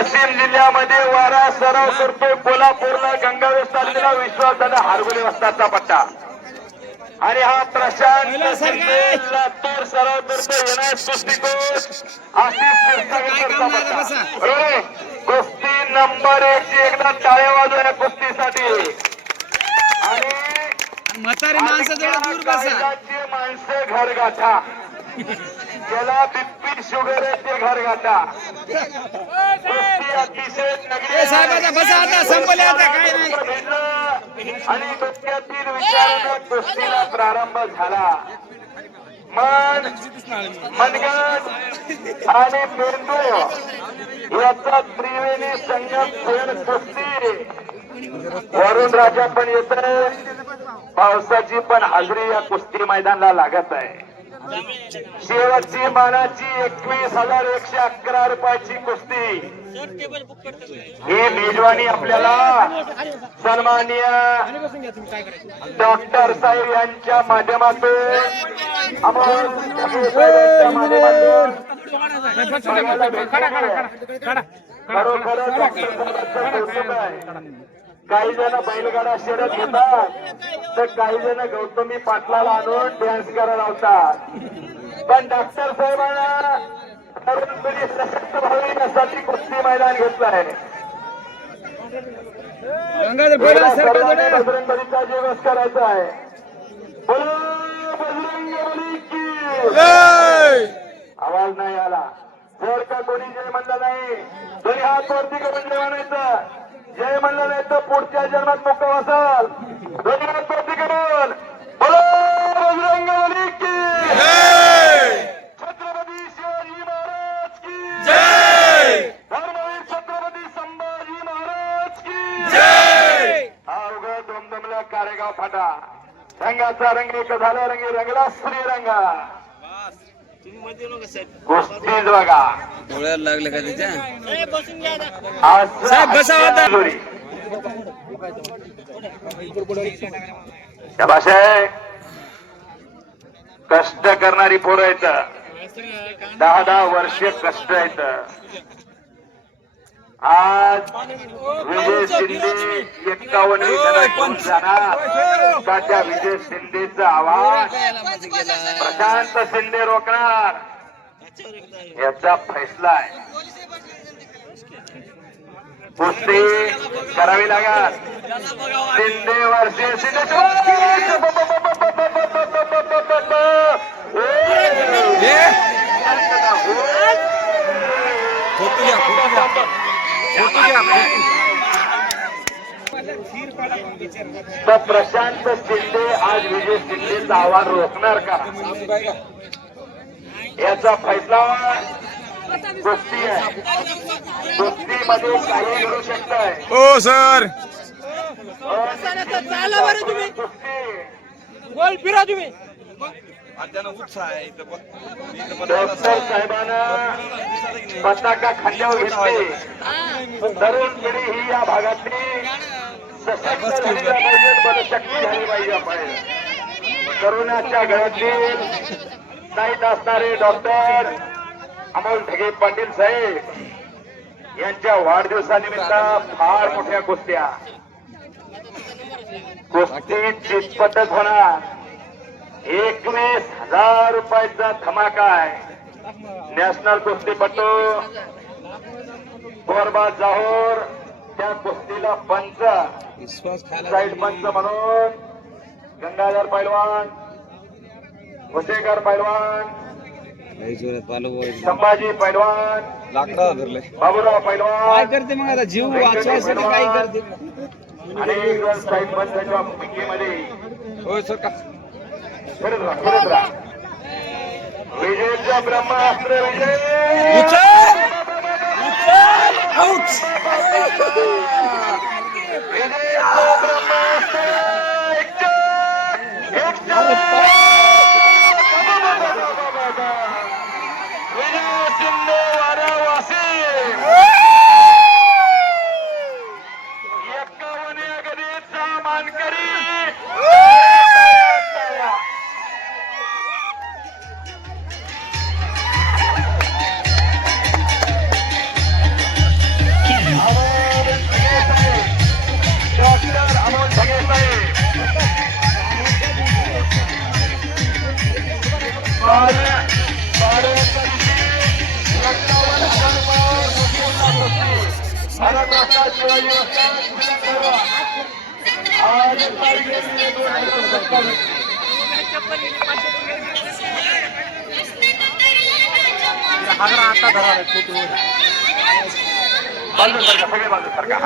वाशिम जिल्ह्यामध्ये वारा सराव करतोय कोल्हापूरला गंगावेश तालुक्याला विश्वासदादा हारगुले वस्तादचा पट्टा आणि हा प्रशांत लातूर सराव करतोय विनायक कुस्तीकोच आशिष क्षीरसागरचा पट्टा. बरोबर कुस्ती नंबर 1 ची एकदा टाळ्या वाजवा या कुस्तीसाठी. आणि म्हातारी माणसं जवळ दूर बसा. माणसं घर गाठा ज्याला बीपी शुगर आहे ते घर गाठा. कुस्ती अतिशय साहेबाचा बसा आता संपले आता काय नाही. आणि डोक्यातील विचारांना कुस्तीला प्रारंभ झाला. मन मनगट आणि मेंदू याचा त्रिवेणी संगम खेळ कुस्ती. वरुण राजा पण येत आहे. पावसाची पण हजेरी या कुस्ती मैदानाला लागत आहे. शेवटची मानाची 21,111 रुपयाची कुस्ती. ही मेजवानी आपल्याला सन्माननीय डॉक्टर साहेब यांच्या माध्यमातून काही जण बैलगाडा शर्यत घेतात तर काही जण गौतमी पाटलाला आणून डान्स करायला लावतात. पण डॉक्टर साहेबांना तरुण पिढी सशक्त व्हावी यासाठी कुस्ती मैदान घेतलं आहे. बजरंग बलीचा दिवस करायचा आहे. बोलो बजरंग बली की आवाज नाही आला. जर का कोणी जय म्हणलं नाही तरी हात वरती करून जय म्हणायचं. जय म्हणलं नाही तर पुढच्या जन्मात मोकळ असाल. दोन्ही हात वरती करून बोलो बजरंग बली की छत्रपती शिवाजी महाराज की जय. धर्मवीर छत्रपती संभाजी महाराज की जय. अवघड दमदमला कारेगाव फाटा. रंगाचा रंग एक झाला. रंगी रंगला श्रीरंगा. कुस्तीच बघा डोळ्याला लागले का त्याच्या. साहेब बसाव आता. भाषा आहे कष्ट करणारी पोरं आहेत. 10-10 वर्ष कष्ट आहेत. आज विजय शिंदे 51 जाणार का त्या विजय शिंदेचा आवाज प्रशांत शिंदे रोखणार याचा फैसला आहे. कुस्ती करावी लागणार. शिंदे वर्षे तर प्रशांत शिंदे आज विजय शिंदेचं आव्हान रोखणार का याचा फैसला कुस्ती आहे. कुस्तीमध्ये काही घडू शकत आहे. हो सर बोल फिरा तुम्ही. डॉक्टर साहेबांना पताका खांद्यावर घेतली. तरुण पिढी ही या भागातली सशक्त झाली पाहिजे. बलशक्ती झाली पाहिजे. तरुणाच्या गळ्यातील साईट असणारे डॉक्टर अमोल ढगे पाटील साहेब यांच्या वाढदिवसानिमित्त फार मोठ्या कुस्त्या. कुस्ती चितपटच होणार. 21,000 रुपयाचा धमाका आहे. नॅशनल कुस्तीपटू गोरबा जाहोर त्या कुस्तीला पंच साईड पंच म्हणून गंगाधर पैलवान, भुसेकर पैलवान, संभाजी पैलवान, बाबूराव पैलवान काय करते मग आता जीव वाचवायसाठी काय करते. आणि साईड पंचाच्या भूमिकेमध्ये होय सर का फिरत राहा. विजयचा ब्रह्मास्त्र विजय. विजयचा ब्रह्मास्त्र विजय शिंदे वारावासी 51 गदीचा मानकरी. सगळे बाजू सरकार